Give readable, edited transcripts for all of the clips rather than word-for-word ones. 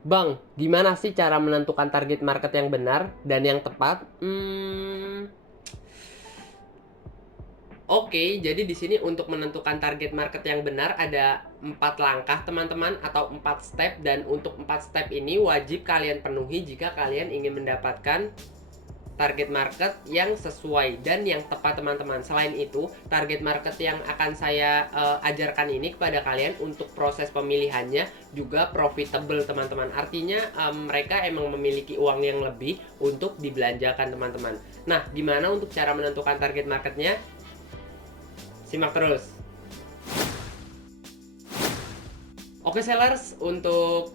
Bang, gimana sih cara menentukan target market yang benar dan yang tepat? Oke, jadi di sini untuk menentukan target market yang benar ada 4 langkah teman-teman atau 4 step, dan untuk 4 step ini wajib kalian penuhi jika kalian ingin mendapatkan target market yang sesuai dan yang tepat teman-teman. Selain itu, target market yang akan saya ajarkan ini kepada kalian untuk proses pemilihannya juga profitable teman-teman. Artinya mereka emang memiliki uang yang lebih untuk dibelanjakan teman-teman. Nah, gimana untuk cara menentukan target marketnya? Simak terus. Oke sellers, untuk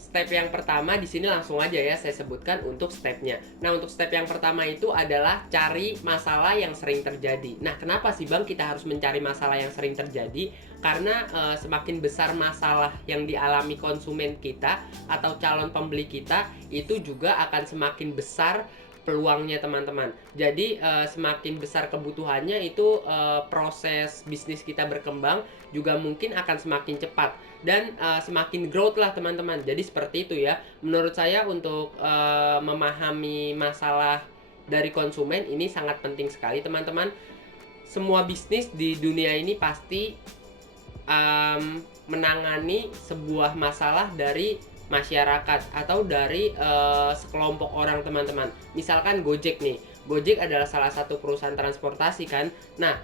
step yang pertama di sini langsung aja ya saya sebutkan untuk stepnya. Nah, untuk step yang pertama itu adalah cari masalah yang sering terjadi. Nah, kenapa sih Bang kita harus mencari masalah yang sering terjadi? Karena semakin besar masalah yang dialami konsumen kita atau calon pembeli kita, itu juga akan semakin besar peluangnya teman-teman. Jadi semakin besar kebutuhannya itu proses bisnis kita berkembang juga mungkin akan semakin cepat dan semakin growth lah teman-teman. Jadi seperti itu ya. Menurut saya untuk memahami masalah dari konsumen ini sangat penting sekali teman-teman. Semua bisnis di dunia ini pasti menangani sebuah masalah dari masyarakat atau dari sekelompok orang teman-teman. Misalkan Gojek nih, Gojek adalah salah satu perusahaan transportasi kan. Nah,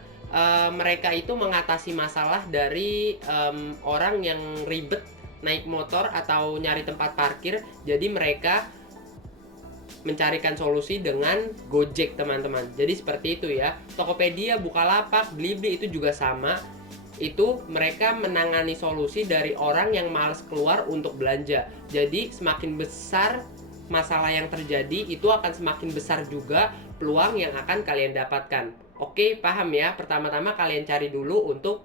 mereka itu mengatasi masalah dari orang yang ribet naik motor atau nyari tempat parkir. Jadi mereka mencarikan solusi dengan Gojek teman-teman. Jadi seperti itu ya. Tokopedia, Bukalapak, Blibli itu juga sama. Itu mereka menangani solusi dari orang yang malas keluar untuk belanja. Jadi semakin besar masalah yang terjadi, itu akan semakin besar juga peluang yang akan kalian dapatkan. Oke, paham ya? Pertama-tama kalian cari dulu untuk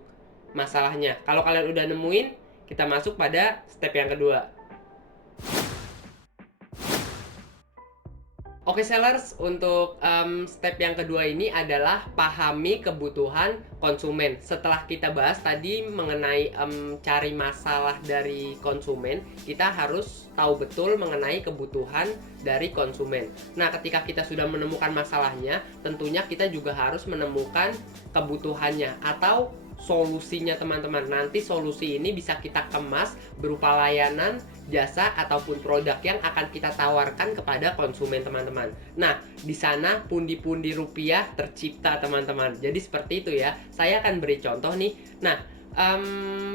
masalahnya. Kalau kalian udah nemuin, kita masuk pada step yang kedua. Oke sellers, untuk step yang kedua ini adalah pahami kebutuhan konsumen. Setelah kita bahas tadi mengenai cari masalah dari konsumen, kita harus tahu betul mengenai kebutuhan dari konsumen. Nah, ketika kita sudah menemukan masalahnya, tentunya kita juga harus menemukan kebutuhannya atau solusinya teman-teman. Nanti solusi ini bisa kita kemas berupa layanan, jasa ataupun produk yang akan kita tawarkan kepada konsumen teman-teman. Nah, di sana pundi-pundi rupiah tercipta teman-teman. Jadi seperti itu ya. Saya akan beri contoh nih. Nah,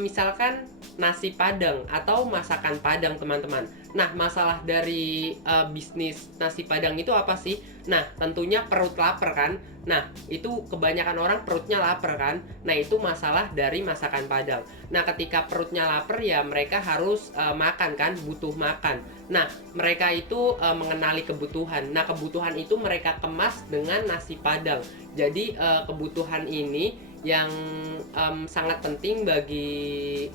misalkan nasi padang atau masakan padang teman-teman. Nah, masalah dari bisnis nasi padang itu apa sih? Nah, tentunya perut lapar kan. Nah, itu kebanyakan orang perutnya lapar kan. Nah, itu masalah dari masakan padang. Nah, ketika perutnya lapar ya mereka harus makan kan, butuh makan. Nah, mereka itu mengenali kebutuhan. Nah, kebutuhan itu mereka kemas dengan nasi padang. Jadi kebutuhan ini yang sangat penting bagi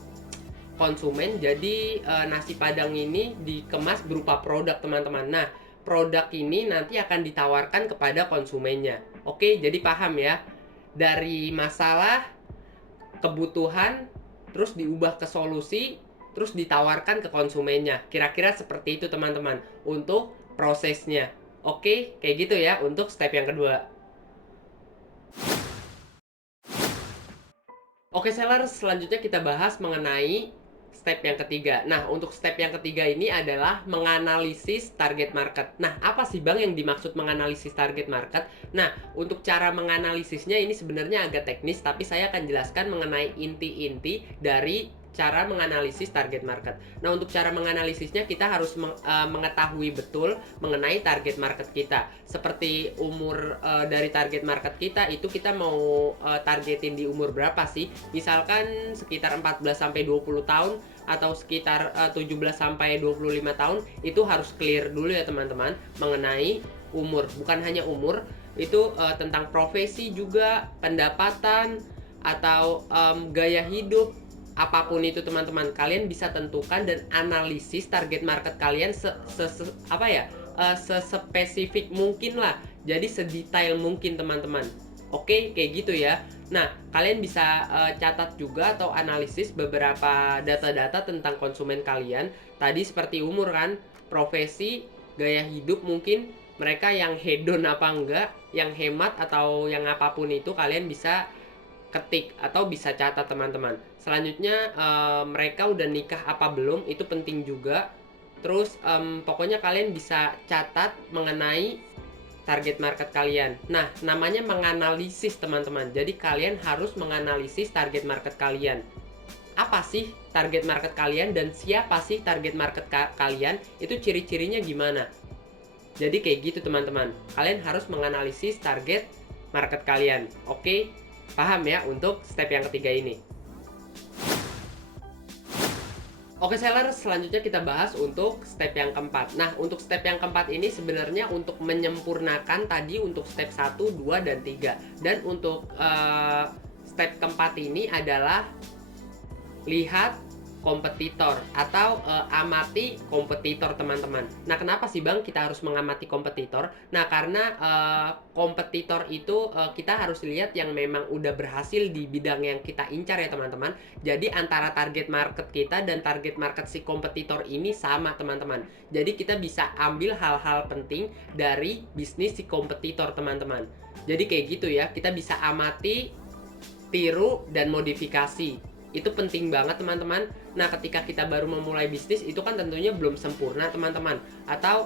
konsumen. Jadi nasi padang ini dikemas berupa produk teman-teman. Nah, produk ini nanti akan ditawarkan kepada konsumennya. Oke, jadi paham ya. Dari masalah, kebutuhan, terus diubah ke solusi, terus ditawarkan ke konsumennya. Kira-kira seperti itu teman-teman untuk prosesnya. Oke, kayak gitu ya untuk step yang kedua. Oke sellers, selanjutnya kita bahas mengenai step yang ketiga. Nah, untuk step yang ketiga ini adalah menganalisis target market. Nah, apa sih Bang yang dimaksud menganalisis target market? Nah, untuk cara menganalisisnya ini sebenarnya agak teknis, tapi saya akan jelaskan mengenai inti-inti dari cara menganalisis target market. Nah, untuk cara menganalisisnya kita harus mengetahui betul mengenai target market kita. Seperti umur dari target market kita itu kita mau targetin di umur berapa sih? Misalkan sekitar 14 sampai 20 tahun atau sekitar 17 sampai 25 tahun, itu harus clear dulu ya teman-teman mengenai umur. Bukan hanya umur, itu tentang profesi juga, pendapatan atau gaya hidup, apapun itu teman-teman, kalian bisa tentukan dan analisis target market kalian sespesifik mungkin lah, jadi sedetail mungkin teman-teman. Oke, kayak gitu ya. Nah, kalian bisa catat juga atau analisis beberapa data-data tentang konsumen kalian. Tadi seperti umur kan, profesi, gaya hidup mungkin, mereka yang hedon apa enggak, yang hemat atau yang apapun itu kalian bisa ketik atau bisa catat teman-teman. Selanjutnya mereka udah nikah apa belum, itu penting juga. Terus pokoknya kalian bisa catat mengenai target market kalian. Nah, namanya menganalisis teman-teman. Jadi kalian harus menganalisis target market kalian. Apa sih target market kalian dan siapa sih target market kalian? Itu ciri-cirinya gimana? Jadi kayak gitu teman-teman. Kalian harus menganalisis target market kalian. Oke? Paham ya untuk step yang ketiga ini? Oke seller, selanjutnya kita bahas untuk step yang keempat. Nah, untuk step yang keempat ini sebenarnya untuk menyempurnakan tadi untuk step 1, 2, dan 3. Dan untuk step keempat ini adalah lihat kompetitor atau amati kompetitor teman-teman. Nah, kenapa sih Bang kita harus mengamati kompetitor? Nah, karena kompetitor itu kita harus lihat yang memang udah berhasil di bidang yang kita incar ya teman-teman. Jadi antara target market kita dan target market si kompetitor ini sama teman-teman. Jadi kita bisa ambil hal-hal penting dari bisnis si kompetitor teman-teman. Jadi kayak gitu ya, kita bisa amati, tiru, dan modifikasi. Itu penting banget teman-teman. Nah, ketika kita baru memulai bisnis itu kan tentunya belum sempurna teman-teman, atau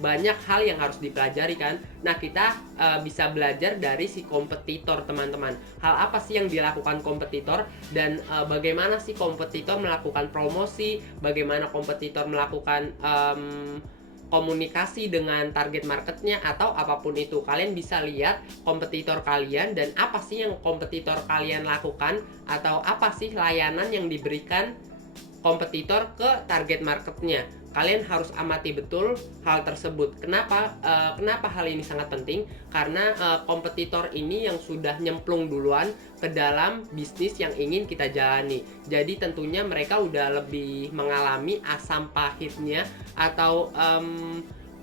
banyak hal yang harus dipelajari kan. Nah, kita bisa belajar dari si kompetitor teman-teman. Hal apa sih yang dilakukan kompetitor, dan bagaimana sih kompetitor melakukan promosi, bagaimana kompetitor melakukan komunikasi dengan target marketnya, atau apapun itu. Kalian bisa lihat kompetitor kalian dan apa sih yang kompetitor kalian lakukan, atau apa sih layanan yang diberikan kompetitor ke target marketnya. Kalian harus amati betul hal tersebut. Kenapa hal ini sangat penting? Karena kompetitor ini yang sudah nyemplung duluan ke dalam bisnis yang ingin kita jalani. Jadi tentunya mereka udah lebih mengalami asam pahitnya atau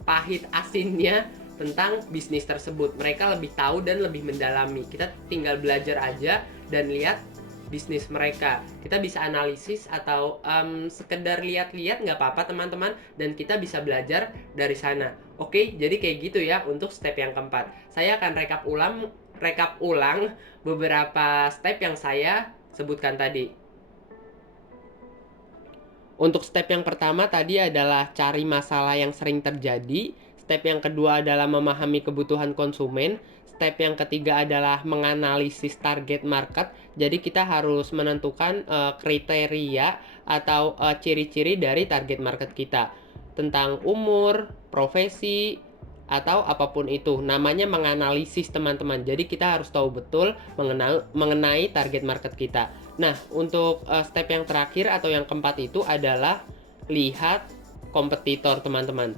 pahit asinnya tentang bisnis tersebut. Mereka lebih tahu dan lebih mendalami. Kita tinggal belajar aja dan lihat bisnis mereka. Kita bisa analisis atau sekedar lihat-lihat nggak apa-apa teman-teman, dan kita bisa belajar dari sana. Oke, jadi kayak gitu ya untuk step yang keempat. Saya akan rekap ulang beberapa step yang saya sebutkan tadi. Untuk step yang pertama tadi adalah cari masalah yang sering terjadi. Step yang kedua adalah memahami kebutuhan konsumen. Step yang ketiga adalah menganalisis target market. Jadi kita harus menentukan kriteria atau ciri-ciri dari target market kita. Tentang umur, profesi, atau apapun itu. Namanya menganalisis teman-teman. Jadi kita harus tahu betul mengenai target market kita. Nah, untuk step yang terakhir atau yang keempat itu adalah lihat kompetitor teman-teman.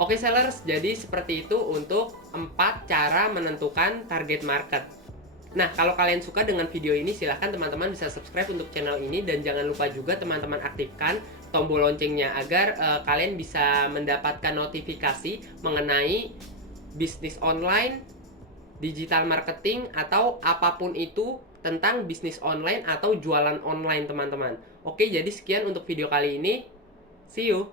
Oke sellers, jadi seperti itu untuk 4 cara menentukan target market. Nah, kalau kalian suka dengan video ini, silahkan teman-teman bisa subscribe untuk channel ini, dan jangan lupa juga teman-teman aktifkan tombol loncengnya agar kalian bisa mendapatkan notifikasi mengenai bisnis online, digital marketing, atau apapun itu tentang bisnis online atau jualan online teman-teman. Oke, jadi sekian untuk video kali ini. See you!